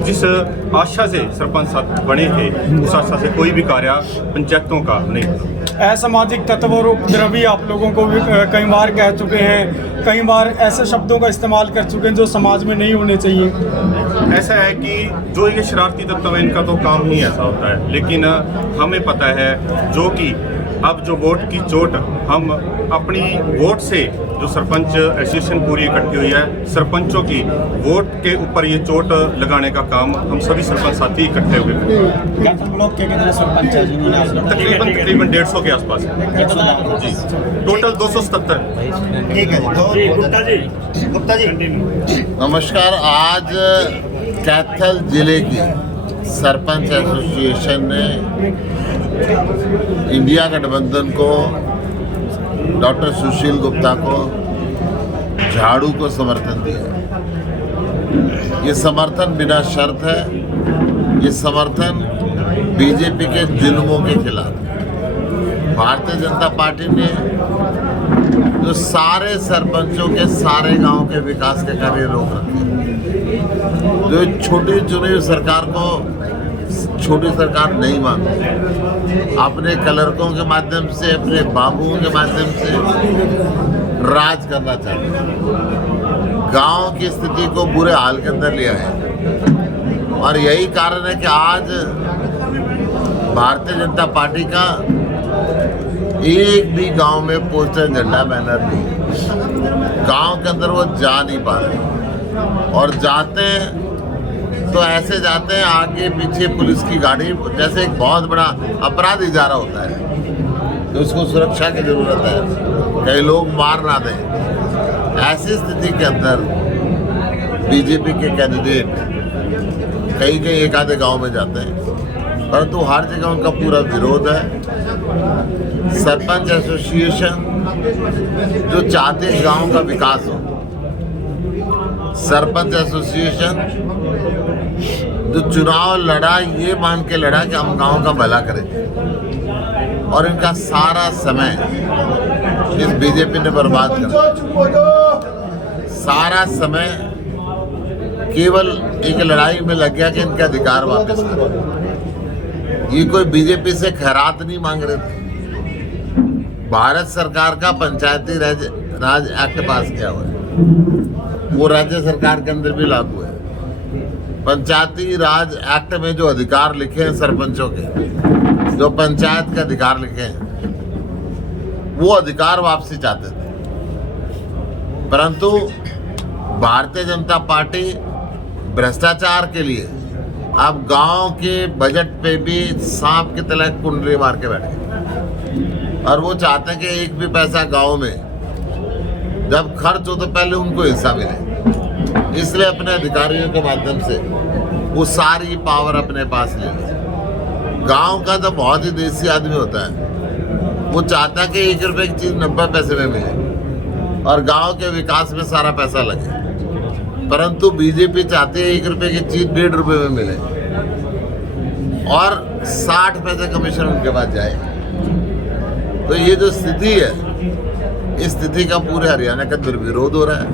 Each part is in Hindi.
जिस आशा से सरपंच साहब बने थे उस आशा से कोई भी कार्य पंचायतों का नहीं हुआ। असामाजिक तत्व और उपद्रवी आप लोगों को भी कई बार कह चुके हैं, कई बार ऐसे शब्दों का इस्तेमाल कर चुके हैं जो समाज में नहीं होने चाहिए। ऐसा है कि जो ये शरारती तत्व है इनका तो काम ही ऐसा होता है, लेकिन हमें पता है जो कि अब जो वोट की चोट हम अपनी वोट से जो सरपंच एसोसिएशन पूरी इकट्ठी हुई है, सरपंचों की वोट के ऊपर ये चोट लगाने का काम हम सभी सरपंच साथी इकट्ठे हुए हैं। ब्लॉक के कितने सरपंच हैं जिन्होंने तकरीबन 150 के आसपास है जी, टोटल 277। ठीक है गुप्ता जी नमस्कार। आज कैथल जिले की सरपंच एसोसिएशन ने इंडिया गठबंधन को, डॉक्टर सुशील गुप्ता को, झाड़ू को समर्थन दिया। ये समर्थन बिना शर्त है, ये समर्थन बीजेपी के जुल्मों के खिलाफ। भारतीय जनता पार्टी ने जो सारे सरपंचों के सारे गांव के विकास के कार्य रोक रखे, जो छोटी चुनी हुई सरकार को छोटी सरकार नहीं मानती, अपने क्लर्कों के माध्यम से, अपने बाबुओं के माध्यम से राज करना चाहते हैं, गांव की स्थिति को बुरे हाल के अंदर लिया है। और यही कारण है कि आज भारतीय जनता पार्टी का एक भी गांव में पोस्टर, झंडा, बैनर नहीं। गांव के अंदर वो जा नहीं पा रहे, और जाते हैं तो ऐसे जाते हैं आगे पीछे पुलिस की गाड़ी, जैसे एक बहुत बड़ा अपराधी जा रहा होता है तो उसको सुरक्षा की जरूरत है, कई लोग मार ना दें। ऐसी स्थिति के अंदर बीजेपी के कैंडिडेट कई एक आधे गांव में जाते हैं, परंतु हर जगह उनका पूरा विरोध है। सरपंच एसोसिएशन जो चाहते हैं गांव का विकास हो, सरपंच एसोसिएशन जो चुनाव लड़ा ये मान के लड़ा कि हम गांव का भला करेंगे, और इनका सारा समय इस बीजेपी ने बर्बाद कर दिया। सारा समय केवल एक लड़ाई में लग गया कि इनके अधिकार वापस करें। ये कोई बीजेपी से खैरात नहीं मांग रहे थे। भारत सरकार का पंचायती राज एक्ट पास किया हुआ है, वो राज्य सरकार के अंदर भी लागू है। पंचायती राज एक्ट में जो अधिकार लिखे हैं सरपंचों के, जो पंचायत के अधिकार लिखे हैं, वो अधिकार वापसी चाहते थे, परंतु भारतीय जनता पार्टी भ्रष्टाचार के लिए अब गांव के बजट पे भी सांप की तरह कुंडली मार के बैठ गए, और वो चाहते हैं कि एक भी पैसा गांव में जब खर्च हो तो पहले उनको हिस्सा मिले। इसलिए अपने अधिकारियों के माध्यम से वो सारी पावर अपने पास ले ली। गांव का तो बहुत ही देसी आदमी होता है, वो चाहता है कि 1 रुपए की चीज 90 पैसे में मिले और गांव के विकास में सारा पैसा लगे, परंतु बीजेपी चाहती है 1 रुपए की चीज 1.5 रुपए में मिले और 60 पैसे कमीशन उनके पास जाए। तो ये जो स्थिति है, इस स्थिति का पूरे हरियाणा का दुर्विरोध हो रहा है।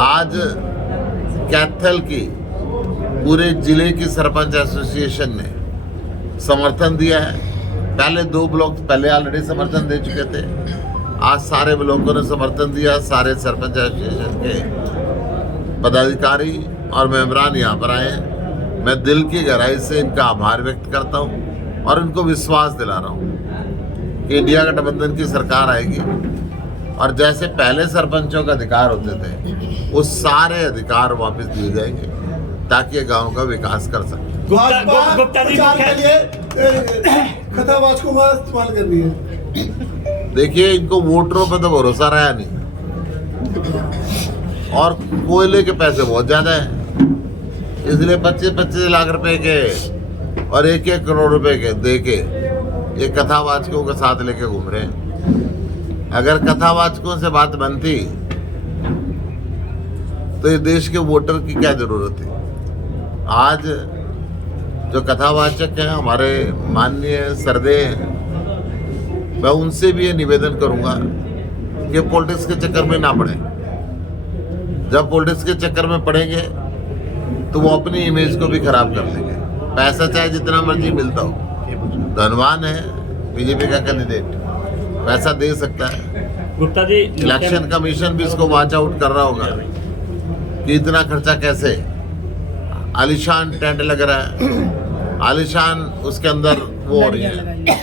आज कैथल की पूरे जिले की सरपंच एसोसिएशन ने समर्थन दिया है। पहले 2 ब्लॉक पहले ऑलरेडी समर्थन दे चुके थे, आज सारे ब्लॉकों ने समर्थन दिया। सारे सरपंच एसोसिएशन के पदाधिकारी और मेंबरान यहाँ पर आए हैं। मैं दिल की गहराई से इनका आभार व्यक्त करता हूँ और इनको विश्वास दिला रहा हूँ कि इंडिया गठबंधन की सरकार आएगी और जैसे पहले सरपंचों का अधिकार होते थे वो सारे अधिकार वापस दिए जाएंगे ताकि गांव का विकास कर सके। गुप्ता जी कथावाच को इस्तेमाल कर रही है। देखिए, इनको वोटरों पर तो भरोसा रहा नहीं, और कोयले के पैसे बहुत ज्यादा है, इसलिए 25-25 लाख रुपए के और 1-1 करोड़ रुपए के दे के ये कथावाचकों के साथ लेके घूम रहे हैं। अगर कथावाचकों से बात बनती तो ये देश के वोटर की क्या जरूरत थी। आज जो कथावाचक हैं हमारे माननीय सरदे हैं, मैं उनसे भी ये निवेदन करूंगा कि पॉलिटिक्स के चक्कर में ना पड़े। जब पॉलिटिक्स के चक्कर में पड़ेंगे तो वो अपनी इमेज को भी खराब कर देंगे। पैसा चाहे जितना मर्जी मिलता हो, धनवान है बीजेपी का कैंडिडेट, पैसा दे सकता है। गुप्ता जी, इलेक्शन कमीशन भी इसको वॉच आउट कर रहा होगा कि इतना खर्चा कैसे। आलिशान टेंट लग रहा है, आलिशान उसके अंदर वो हो रही है,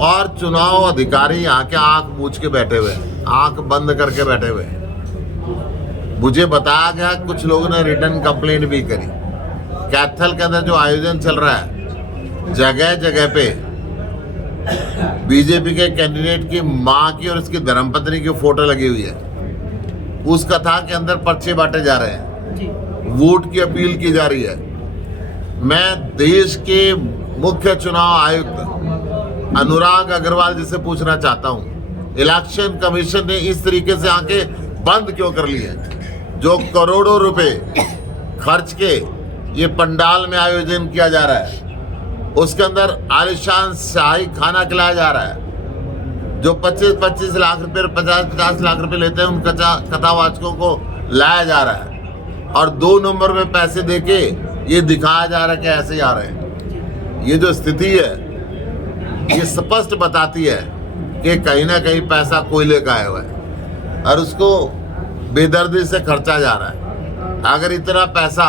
और चुनाव अधिकारी यहाँ के आंख बूझ के बैठे हुए, आंख बंद करके बैठे हुए। मुझे बताया गया कुछ लोगों ने रिटर्न कंप्लेंट भी करी। कैथल के अंदर जो आयोजन चल रहा है, जगह जगह पे बीजेपी के कैंडिडेट की मां की और उसकी धर्मपत्नी की फोटो लगी हुई है। उस कथा के अंदर पर्चे बांटे जा रहे हैं, वोट की अपील की जा रही है। मैं देश के मुख्य चुनाव आयुक्त अनुराग अग्रवाल जी से पूछना चाहता हूं, इलेक्शन कमीशन ने इस तरीके से आंखें बंद क्यों कर ली है? जो करोड़ों रुपए खर्च के ये पंडाल में आयोजन किया जा रहा है, उसके अंदर आलिशान शाही खाना खिलाया जा रहा है। जो 25-25 लाख रुपए, 50-50 लाख रुपए लेते हैं, उन कथावाचकों को लाया जा रहा है, और 2 नंबर में पैसे देके ये दिखाया जा रहा है कि ऐसे ही आ रहे हैं। ये जो स्थिति है, ये स्पष्ट बताती है कि कहीं ना कहीं पैसा कोयले का आया हुआ है और उसको बेदर्दी से खर्चा जा रहा है। अगर इतना पैसा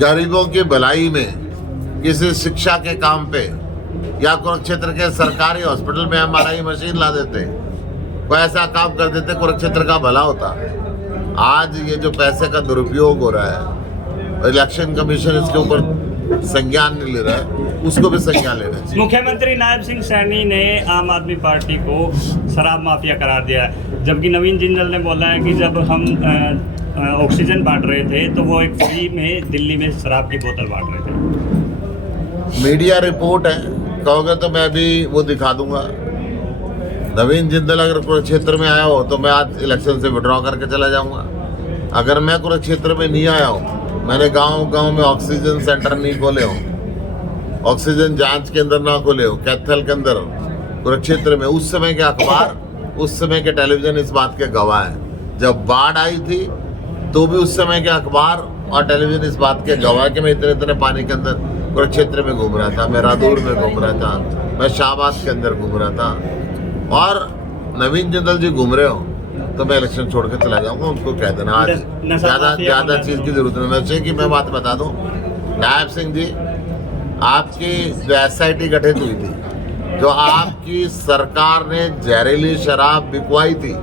गरीबों की भलाई में, किसी शिक्षा के काम पे, या कुरुक्षेत्र के सरकारी हॉस्पिटल में एमआरआई मशीन ला देते, कोई ऐसा काम कर देते, कुरुक्षेत्र का भला होता। आज ये जो पैसे का दुरुपयोग हो रहा है, इलेक्शन कमीशन इसके ऊपर संज्ञान नहीं ले रहा है, उसको भी संज्ञान लेना चाहिए। मुख्यमंत्री नायब सिंह सैनी ने आम आदमी पार्टी को शराब माफिया करार दिया है, जबकि नवीन जिंदल ने बोला है कि जब हम ऑक्सीजन बांट रहे थे तो वो एक फ्री में दिल्ली में शराब की बोतल बांट रहे थे। मीडिया रिपोर्ट है, कहोगे तो मैं भी वो दिखा दूंगा। नवीन जिंदल अगर कुरुक्षेत्र में आया हो तो मैं आज इलेक्शन से विड्रॉ करके चला जाऊंगा। अगर मैं कुरुक्षेत्र में नहीं आया हूँ, मैंने गांव-गांव में ऑक्सीजन सेंटर नहीं खोले हो, ऑक्सीजन जांच केंद्र ना खोले हो, कैथल के अंदर, कुरुक्षेत्र में, उस समय के अखबार, उस समय के टेलीविजन इस बात के गवाह हैं। जब बाढ़ आई थी तो भी उस समय के अखबार और टेलीविजन इस बात के गवाह कि मैं इतने पानी के अंदर कुरुक्षेत्र में घूम रहा था, मैं रादौर में घूम रहा था, मैं शाहबाद के अंदर घूम रहा था, और नवीन जिंदल जी घूम रहे हो तो मैं इलेक्शन छोड़ के चला जाऊंगा। उनको कह देना आज ज़्यादा चीज़ की जरूरत नहीं। वैसे कि मैं बात बता दूं, नायब सिंह जी, आपकी जो SIT गठित हुई थी, जो आपकी सरकार ने जहरीली शराब बिकवाई थी,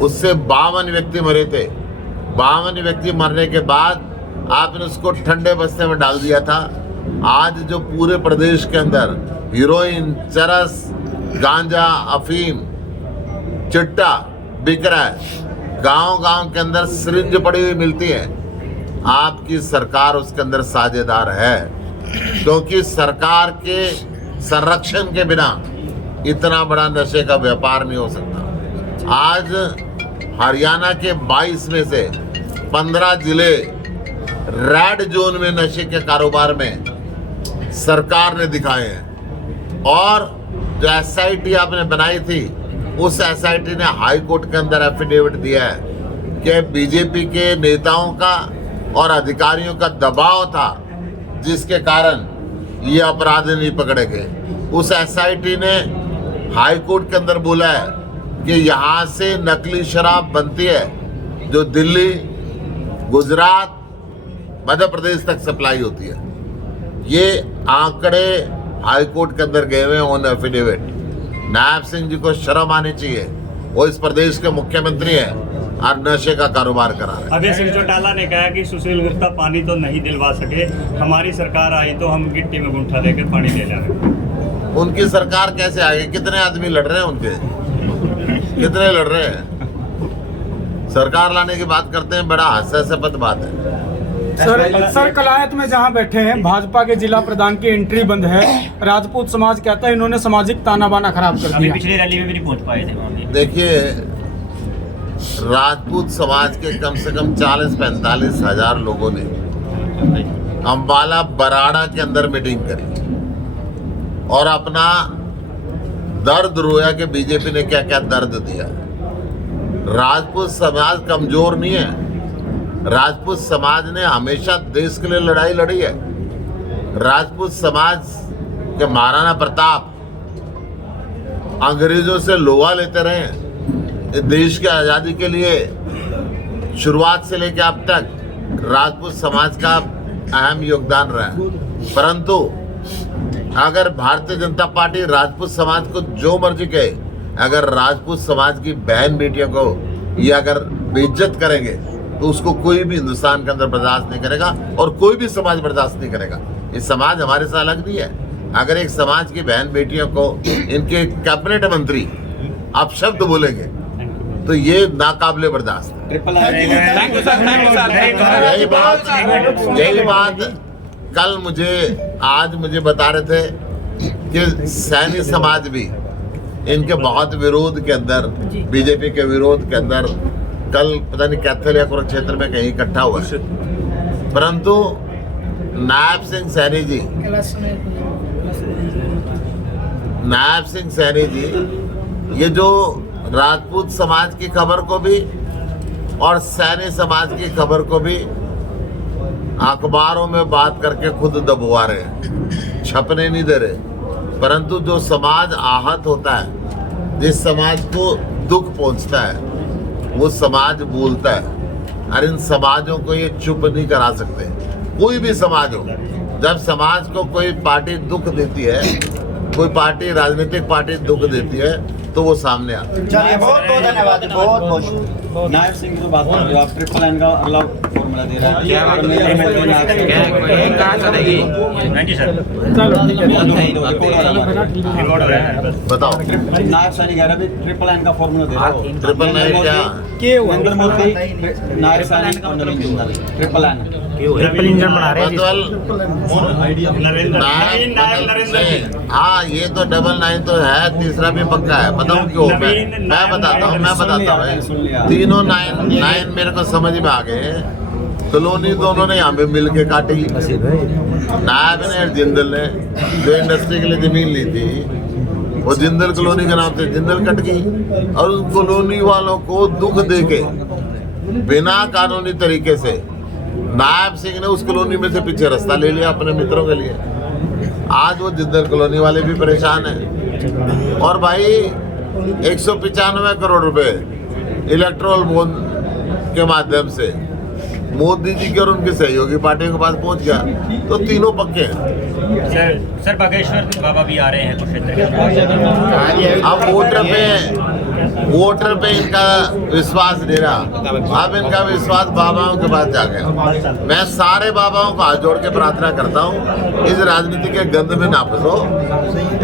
उससे 52 व्यक्ति मरे थे। 52 व्यक्ति मरने के बाद आपने उसको ठंडे बस्ते में डाल दिया था। आज जो पूरे प्रदेश के अंदर हीरोइन, चरस, गांजा, अफीम, चिट्टा बिक रहा है, गांव-गांव के अंदर सिरिंज पड़ी हुई मिलती है, आपकी सरकार उसके अंदर साझेदार है, क्योंकि सरकार के संरक्षण के बिना इतना बड़ा नशे का व्यापार नहीं हो सकता। आज हरियाणा के 22 में से 15 जिले रेड जोन में नशे के कारोबार में सरकार ने दिखाए हैं, और जो SIT आपने बनाई थी, उस SIT ने हाई कोर्ट के अंदर एफिडेविट दिया है कि बीजेपी के नेताओं का और अधिकारियों का दबाव था, जिसके कारण ये अपराधी नहीं पकड़े गए। उस SIT ने हाई कोर्ट के अंदर बोला है कि यहाँ से नकली शराब बनती है, जो दिल्ली, गुजरात, मध्य प्रदेश तक सप्लाई होती है। ये आंकड़े हाई कोर्ट के अंदर गए हुए हैं ऑन एफिडेविट। नायब सिंह जी को शर्म आनी चाहिए, वो इस प्रदेश के मुख्यमंत्री हैं और नशे का कारोबार करा रहे हैं। अभय सिंह चौटाला ने कहा कि सुशील गुप्ता पानी तो नहीं दिलवा सके, हमारी सरकार आई तो हम गिट्टी में गुंठा देकर पानी दे जाएंगे। उनकी सरकार कैसे आ गई? कितने आदमी लड़ रहे हैं उनके, कितने लड़ रहे हैं? सरकार लाने की बात करते हैं, बड़ा हास्यास्पद बात है। सर कलायत में जहां बैठे हैं, भाजपा के जिला प्रधान की एंट्री बंद है। राजपूत समाज कहता है इन्होंने सामाजिक ताना बाना खराब कर दिया। पिछली रैली में भी नहीं पहुंच पाए थे वहाँ भी। देखिए, राजपूत समाज के कम से कम 40-45 हजार लोगों ने अम्बाला बराड़ा के अंदर मीटिंग करी और अपना दर्द रोया कि बीजेपी ने क्या क्या दर्द दिया। राजपूत समाज कमजोर नहीं है, राजपूत समाज ने हमेशा देश के लिए लड़ाई लड़ी है। राजपूत समाज के महाराणा प्रताप अंग्रेजों से लोहा लेते रहे हैं। देश की आज़ादी के लिए शुरुआत से लेकर अब तक राजपूत समाज का अहम योगदान रहा है। परंतु अगर भारतीय जनता पार्टी राजपूत समाज को जो मर्जी कहे, अगर राजपूत समाज की बहन बेटियों को ये अगर बेइज्जत करेंगे तो उसको कोई भी हिंदुस्तान के अंदर बर्दाश्त नहीं करेगा और कोई भी समाज बर्दाश्त नहीं करेगा। ये समाज हमारे से अलग नहीं है। अगर एक समाज की बहन बेटियों को इनके कैबिनेट मंत्री अपशब्द बोलेंगे तो ये नाकाबिले बर्दाश्त है। यही बात कल आज मुझे बता रहे थे कि सैनी समाज भी इनके बहुत विरोध के अंदर, बीजेपी के विरोध के अंदर कल पता नहीं कैथल या कुरुक्षेत्र में कहीं इकट्ठा हुआ है। परंतु नायब सिंह सैनी जी ये जो राजपूत समाज की खबर को भी और सैनी समाज की खबर को भी अखबारों में बात करके खुद दबवा रहे हैं, छपने नहीं दे रहे। परंतु जो समाज आहत होता है, जिस समाज को दुख पहुंचता है, वो समाज बोलता है और इन समाजों को ये चुप नहीं करा सकते। कोई भी समाज हो, जब समाज को कोई पार्टी दुख देती है, कोई पार्टी राजनीतिक पार्टी दुख देती है तो वो सामने आता है। चलिए बहुत बहुत धन्यवाद, बहुत बहुत। नायब सिंह की तो बात कर रहे हो आप, ट्रिपल लाइन का अलग फॉर्मूला दे रहा है। बताओ नायब सैनी कह रहे हैं ट्रिपल लाइन का फॉर्मूला दे रहा हो। ट्रिपल लाइन क्या? नरेंद्र मोदी, नायब सैनी और Naveen Jindal, triple line triple engine बना रहे हैं हाँ, ये तो डबल 9 तो है, तीसरा भी पक्का है। बताऊं क्यों? मैं बताता हूँ। तीनों 9 मेरे को समझ में आ गए। कॉलोनी दोनों ने यहाँ पे मिल के काटी। नायब ने और जिंदल ने जो इंडस्ट्री के लिए जमीन ली थी, वो जिंदल कॉलोनी के नाम से जिंदल कट गई और उन कॉलोनी वालों को दुख देके बिना कानूनी तरीके से नायब सिंह ने उस कॉलोनी में से पीछे रास्ता ले लिया अपने मित्रों के लिए। आज वो जिंदल कॉलोनी वाले भी परेशान हैं। और भाई 195 करोड़ रुपए इलेक्ट्रोल बॉन्ड के माध्यम से मोदी जी के और उनके सहयोगी पार्टियों के पास पहुंच गया, तो तीनों पक्के हैं। सर बागेश्वर बाबा भी आ रहे हैं कुरुक्षेत्र के। अब वोटर पे इनका विश्वास नहीं रहा। अब इनका विश्वास बाबाओं के पास जा गया। मैं सारे बाबाओं को हाथ जोड़ के प्रार्थना करता हूँ, इस राजनीति के गंद में ना फंसो।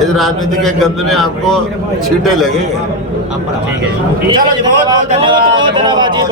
इस राजनीति के गंद में आपको छींटे लगेंगे। चलो जी, बहुत बहुत धन्यवाद।